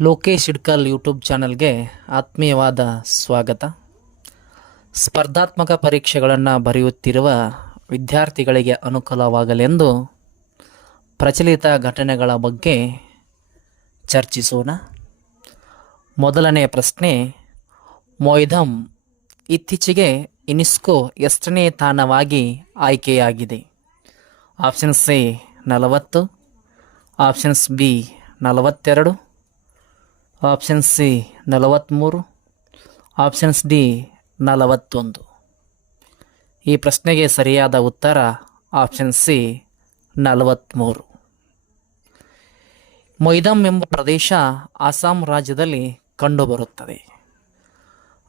Lokesh Idukki YouTube ಚಾನಲ್ಗೆ ಆತ್ಮೀಯವಾದ ಸ್ವಾಗತ. ಸ್ಪರ್ಧಾತ್ಮಕ ಪರೀಕ್ಷೆಗಳನ್ನು ಬರೆಯುತ್ತಿರುವ ವಿದ್ಯಾರ್ಥಿಗಳಿಗೆ ಅನುಕೂಲವಾಗಲೆಂದು ಪ್ರಚಲಿತ ಘಟನೆಗಳ ಬಗ್ಗೆ ಚರ್ಚಿಸೋಣ. ಮೊದಲನೇ ಪ್ರಶ್ನೆ, ಮೊಯ್ದಮ್ ಇತ್ತೀಚೆಗೆ ಯುನಿಸ್ಕೋ ಎಷ್ಟನೇ ತಾಣವಾಗಿ ಆಯ್ಕೆಯಾಗಿದೆ? ಆಪ್ಷನ್ಸ್ ಎ ನಲವತ್ತು ಆಪ್ಷನ್ಸ್ ಬಿ ನಲವತ್ತೆರಡು ಆಪ್ಷನ್ ಸಿ ನಲವತ್ತ್ಮೂರು ಆಪ್ಷನ್ಸ್ ಡಿ ನಲವತ್ತೊಂದು. ಈ ಪ್ರಶ್ನೆಗೆ ಸರಿಯಾದ ಉತ್ತರ ಆಪ್ಷನ್ ಸಿ ನಲವತ್ತ್ಮೂರು ಮೊಯ್ದಮ್ ಎಂಬ ಪ್ರದೇಶ ಅಸ್ಸಾಂ ರಾಜ್ಯದಲ್ಲಿ ಕಂಡುಬರುತ್ತದೆ.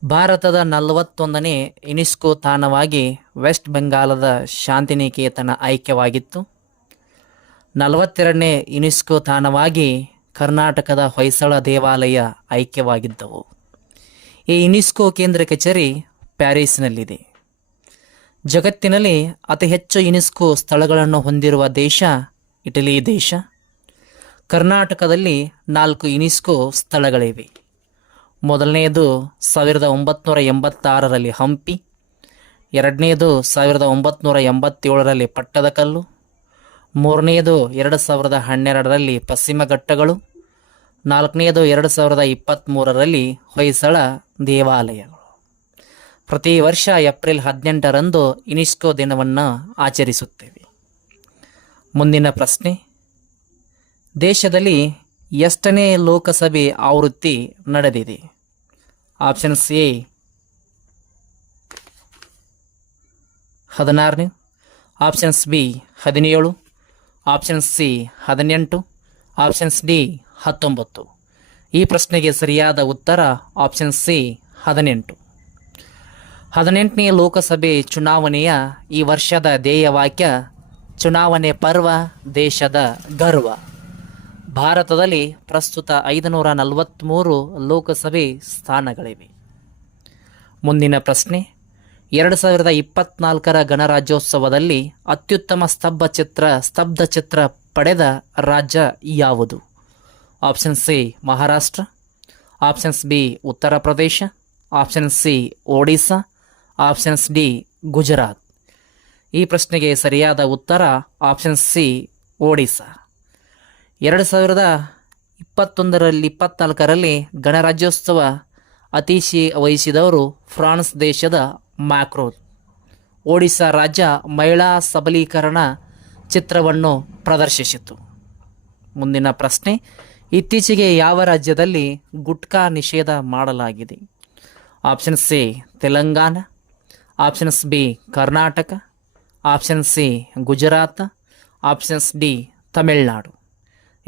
ಭಾರತದ ನಲವತ್ತೊಂದನೇ ಯುನೆಸ್ಕೋ ತಾಣವಾಗಿ ವೆಸ್ಟ್ ಬೆಂಗಾಲದ ಶಾಂತಿನಿಕೇತನ ಆಯ್ಕೆವಾಗಿತ್ತು ನಲವತ್ತೆರಡನೇ ಯುನೆಸ್ಕೋ ತಾಣವಾಗಿ ಕರ್ನಾಟಕದ ಹೊಯ್ಸಳ ದೇವಾಲಯ ಐಕ್ಯವಾಗಿದ್ದವು. ಈ ಯುನೆಸ್ಕೋ ಕೇಂದ್ರ ಕಚೇರಿ ಪ್ಯಾರಿಸ್ನಲ್ಲಿದೆ. ಜಗತ್ತಿನಲ್ಲಿ ಅತಿ ಹೆಚ್ಚು ಯುನೆಸ್ಕೋ ಸ್ಥಳಗಳನ್ನು ಹೊಂದಿರುವ ದೇಶ ಇಟಲಿ ದೇಶ. ಕರ್ನಾಟಕದಲ್ಲಿ ನಾಲ್ಕು ಯುನೆಸ್ಕೋ ಸ್ಥಳಗಳಿವೆ. ಮೊದಲನೆಯದು ಸಾವಿರದ ಒಂಬತ್ನೂರ ಎಂಬತ್ತಾರರಲ್ಲಿ ಹಂಪಿ, ಎರಡನೆಯದು ಸಾವಿರದ ಒಂಬತ್ನೂರ ಎಂಬತ್ತೇಳರಲ್ಲಿ ಪಟ್ಟದಕಲ್ಲು, ಮೂರನೆಯದು ಎರಡು ಸಾವಿರದ ಹನ್ನೆರಡರಲ್ಲಿ ಪಶ್ಚಿಮ ಘಟ್ಟಗಳು ನಾಲ್ಕನೆಯದು ಎರಡು ಸಾವಿರದ ಇಪ್ಪತ್ತ್ಮೂರರಲ್ಲಿ ಹೊಯ್ಸಳ ದೇವಾಲಯಗಳು. ಪ್ರತಿ ವರ್ಷ ಏಪ್ರಿಲ್ ಹದಿನೆಂಟರಂದು ಯುನೆಸ್ಕೋ ದಿನವನ್ನು ಆಚರಿಸುತ್ತೇವೆ. ಮುಂದಿನ ಪ್ರಶ್ನೆ, ದೇಶದಲ್ಲಿ ಎಷ್ಟನೇ ಲೋಕಸಭೆ ಆವೃತ್ತಿ ನಡೆದಿದೆ? ಆಪ್ಷನ್ಸ್ ಎ, ಹದಿನಾರನೇ. ಆಪ್ಷನ್ಸ್ ಬಿ, ಹದಿನೇಳು. ಆಪ್ಷನ್ಸ್ ಸಿ, ಹದಿನೆಂಟು. ಆಪ್ಷನ್ಸ್ ಡಿ ಹತ್ತೊಂಬತ್ತು. ಈ ಪ್ರಶ್ನೆಗೆ ಸರಿಯಾದ ಉತ್ತರ ಆಪ್ಷನ್ ಸಿ ಹದಿನೆಂಟು. ಹದಿನೆಂಟನೇ ಲೋಕಸಭೆ ಚುನಾವಣೆಯ ಈ ವರ್ಷದ ಧ್ಯೇಯವಾಕ್ಯ ಚುನಾವಣೆ ಪರ್ವ ದೇಶದ ಗರ್ವ. ಭಾರತದಲ್ಲಿ ಪ್ರಸ್ತುತ ಐದುನೂರ ನಲವತ್ತ್ಮೂರು ಲೋಕಸಭೆ ಸ್ಥಾನಗಳಿವೆ. ಮುಂದಿನ ಪ್ರಶ್ನೆ, ಎರಡು ಸಾವಿರದ ಇಪ್ಪತ್ನಾಲ್ಕರ ಗಣರಾಜ್ಯೋತ್ಸವದಲ್ಲಿ ಅತ್ಯುತ್ತಮ ಸ್ತಬ್ಧ ಚಿತ್ರ ಸ್ತಬ್ಧ ಚಿತ್ರ ಪಡೆದ ರಾಜ್ಯ ಯಾವುದು? Option C Maharashtra options B Uttar Pradesh option C Odisha options D Gujarat ಈ ಪ್ರಶ್ನೆಗೆ ಸರಿಯಾದ ಉತ್ತರ ಆಪ್ಷನ್ ಸಿ ಒಡಿಸ್ಸಾ ಎರಡು ಸಾವಿರದ ಇಪ್ಪತ್ತೊಂದರಲ್ಲಿ ಇಪ್ಪತ್ನಾಲ್ಕರಲ್ಲಿ ಗಣರಾಜ್ಯೋತ್ಸವ ಅತಿಶಿ ವಹಿಸಿದವರು ಫ್ರಾನ್ಸ್ ದೇಶದ ಮ್ಯಾಕ್ರೋಲ್. ಒಡಿಸ್ಸಾ ರಾಜ್ಯ ಮಹಿಳಾ ಸಬಲೀಕರಣ ಚಿತ್ರವನ್ನು ಪ್ರದರ್ಶಿಸಿತು. ಮುಂದಿನ ಪ್ರಶ್ನೆ ಇತ್ತೀಚೆಗೆ ಯಾವ ರಾಜ್ಯದಲ್ಲಿ ಗುಟ್ಕಾ ನಿಷೇಧ ಮಾಡಲಾಗಿದೆ? Option C Telangana. Options B Karnataka. Option C Gujarat. Options D Tamil Nadu.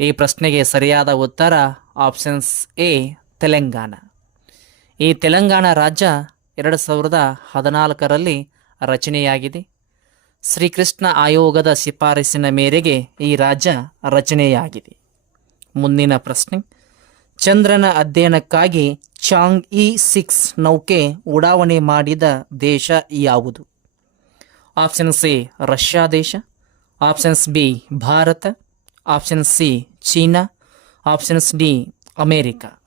ಈ ಪ್ರಶ್ನೆಗೆ ಸರಿಯಾದ ಉತ್ತರ ಆಪ್ಷನ್ಸ್ ಎ ತೆಲಂಗಾಣ. ಈ ತೆಲಂಗಾಣ ರಾಜ್ಯ ಎರಡು ಸಾವಿರದ ಹದಿನಾಲ್ಕರಲ್ಲಿ ರಚನೆಯಾಗಿದೆ. ಶ್ರೀಕೃಷ್ಣ ಆಯೋಗದ ಶಿಫಾರಸಿನ ಮೇರೆಗೆ ಈ ರಾಜ್ಯ ರಚನೆಯಾಗಿದೆ. ಮುಂದಿನ ಪ್ರಶ್ನೆ. ಚಂದ್ರನ ಅಧ್ಯಯನಕ್ಕಾಗಿ ಚಾಂಗ್ ಇ ಸಿಕ್ಸ್ ನೌಕೆ ಉಡಾವಣೆ ಮಾಡಿದ ದೇಶ ಯಾವುದು? ಆಪ್ಷನ್ ಸಿ, ರಷ್ಯಾ ದೇಶ. Options B, Bharat. Option C, China. Options D, America.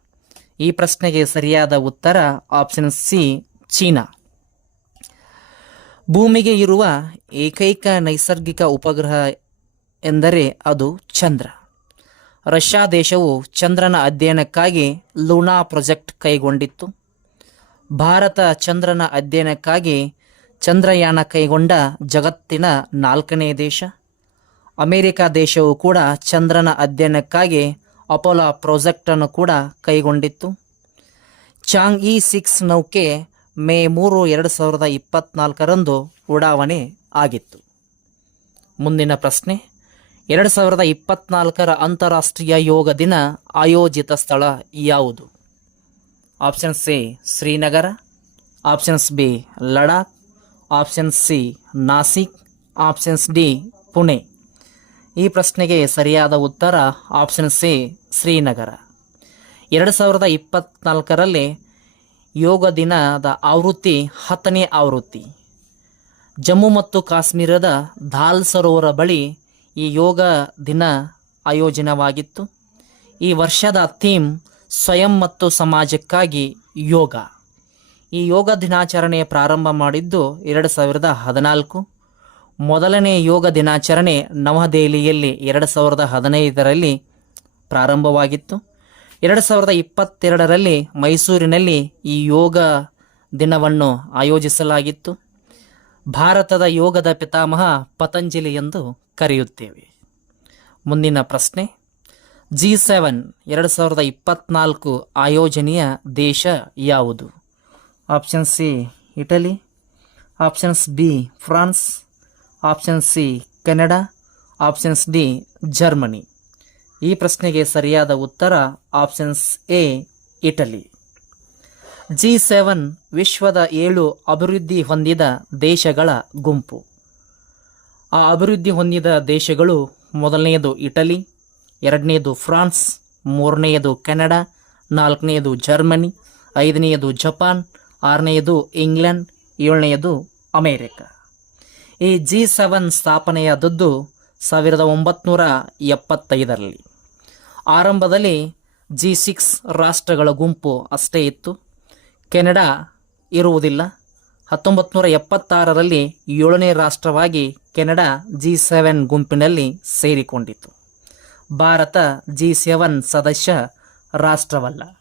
ಈ ಪ್ರಶ್ನೆಗೆ ಸರಿಯಾದ ಉತ್ತರ ಆಪ್ಷನ್ ಸಿ, ಚೀನಾ. ಭೂಮಿಗೆ ಇರುವ ಏಕೈಕ ನೈಸರ್ಗಿಕ ಉಪಗ್ರಹ ಎಂದರೆ ಅದು ಚಂದ್ರ. ರಷ್ಯಾ ದೇಶವು ಚಂದ್ರನ ಅಧ್ಯಯನಕ್ಕಾಗಿ ಲೂನಾ ಪ್ರಾಜೆಕ್ಟ್ ಕೈಗೊಂಡಿತ್ತು. ಭಾರತ ಚಂದ್ರನ ಅಧ್ಯಯನಕ್ಕಾಗಿ ಚಂದ್ರಯಾನ ಕೈಗೊಂಡ ಜಗತ್ತಿನ ನಾಲ್ಕನೇ ದೇಶ. ಅಮೆರಿಕ ದೇಶವು ಕೂಡ ಚಂದ್ರನ ಅಧ್ಯಯನಕ್ಕಾಗಿ ಅಪೋಲೋ ಪ್ರೊಜೆಕ್ಟನ್ನು ಕೂಡ ಕೈಗೊಂಡಿತ್ತು. ಚಾಂಗ್ ಇ ಸಿಕ್ಸ್ ನೌಕೆ ಮೇ ಮೂರು ಎರಡು ಸಾವಿರದ ಇಪ್ಪತ್ತ್ನಾಲ್ಕರಂದು ಉಡಾವಣೆ ಆಗಿತ್ತು. ಮುಂದಿನ ಪ್ರಶ್ನೆ. ಎರಡು ಸಾವಿರದ ಇಪ್ಪತ್ನಾಲ್ಕರ ಅಂತಾರಾಷ್ಟ್ರೀಯ ಯೋಗ ದಿನ ಆಯೋಜಿತ ಸ್ಥಳ ಯಾವುದು? Options A Srinagar. Options B, Ladakh. Option C, Nashik. Options D, Pune. ಈ ಪ್ರಶ್ನೆಗೆ ಸರಿಯಾದ ಉತ್ತರ ಆಪ್ಷನ್ ಸಿ, ಶ್ರೀನಗರ. ಎರಡು ಸಾವಿರದ ಇಪ್ಪತ್ನಾಲ್ಕರಲ್ಲಿ ಯೋಗ ದಿನದ ಆವೃತ್ತಿ ಹತ್ತನೇ ಆವೃತ್ತಿ. ಜಮ್ಮು ಮತ್ತು ಕಾಶ್ಮೀರದ ದಾಲ್ ಸರೋವರ ಬಳಿ ಈ ಯೋಗ ದಿನ ಆಯೋಜನವಾಗಿತ್ತು. ಈ ವರ್ಷದ ಥೀಮ್ ಸ್ವಯಂ ಮತ್ತು ಸಮಾಜಕ್ಕಾಗಿ ಯೋಗ. ಈ ಯೋಗ ದಿನಾಚರಣೆ ಪ್ರಾರಂಭ ಮಾಡಿದ್ದು ಎರಡು ಸಾವಿರದ ಹದಿನಾಲ್ಕು. ಮೊದಲನೇ ಯೋಗ ದಿನಾಚರಣೆ ನವದೆಹಲಿಯಲ್ಲಿ ಎರಡು ಸಾವಿರದ ಹದಿನೈದರಲ್ಲಿ ಪ್ರಾರಂಭವಾಗಿತ್ತು. ಎರಡು ಸಾವಿರದ ಇಪ್ಪತ್ತೆರಡರಲ್ಲಿ ಮೈಸೂರಿನಲ್ಲಿ ಈ ಯೋಗ ದಿನವನ್ನು ಆಯೋಜಿಸಲಾಗಿತ್ತು. ಭಾರತದ ಯೋಗದ ಪಿತಾಮಹ ಪತಂಜಲಿ ಎಂದು ಕರೆಯುತ್ತೇವೆ. ಮುಂದಿನ ಪ್ರಶ್ನೆ, ಜಿ ಸೆವೆನ್ ಎರಡು ಸಾವಿರದ ಇಪ್ಪತ್ನಾಲ್ಕು ಆಯೋಜನೆಯ ದೇಶ ಯಾವುದು? Option C, Italy. Options B, France. Option C, Canada. Options D, Germany. ಈ ಪ್ರಶ್ನೆಗೆ ಸರಿಯಾದ ಉತ್ತರ options A, Italy. G seven ವಿಶ್ವದ ಏಳು ಅಭಿವೃದ್ಧಿ ಹೊಂದಿದ ದೇಶಗಳ ಗುಂಪು. ಆ ಅಭಿವೃದ್ಧಿ ಹೊಂದಿದ ದೇಶಗಳು ಮೊದಲನೆಯದು ಇಟಲಿ, ಎರಡನೆಯದು ಫ್ರಾನ್ಸ್, ಮೂರನೆಯದು ಕೆನಡಾ, ನಾಲ್ಕನೆಯದು ಜರ್ಮನಿ, ಐದನೆಯದು ಜಪಾನ್, ಆರನೆಯದು ಇಂಗ್ಲೆಂಡ್, ಏಳನೆಯದು ಅಮೇರಿಕ. ಈ ಜಿ ಸೆವೆನ್ ಸ್ಥಾಪನೆಯಾದದ್ದು ಸಾವಿರದ ಒಂಬತ್ನೂರ ಎಪ್ಪತ್ತೈದರಲ್ಲಿ. ಆರಂಭದಲ್ಲಿ ಜಿ ಸಿಕ್ಸ್ ರಾಷ್ಟ್ರಗಳ ಗುಂಪು ಅಷ್ಟೇ ಇತ್ತು. ಕೆನಡಾ ಇರುವುದಿಲ್ಲ. ಹತ್ತೊಂಬತ್ತು ನೂರ ಎಪ್ಪತ್ತಾರರಲ್ಲಿ ಏಳನೇ ರಾಷ್ಟ್ರವಾಗಿ ಕೆನಡಾ ಜಿ ಸೆವೆನ್ ಗುಂಪಿನಲ್ಲಿ ಸೇರಿಕೊಂಡಿತು. ಭಾರತ ಜಿ ಸೆವೆನ್ ಸದಸ್ಯ ರಾಷ್ಟ್ರವಲ್ಲ.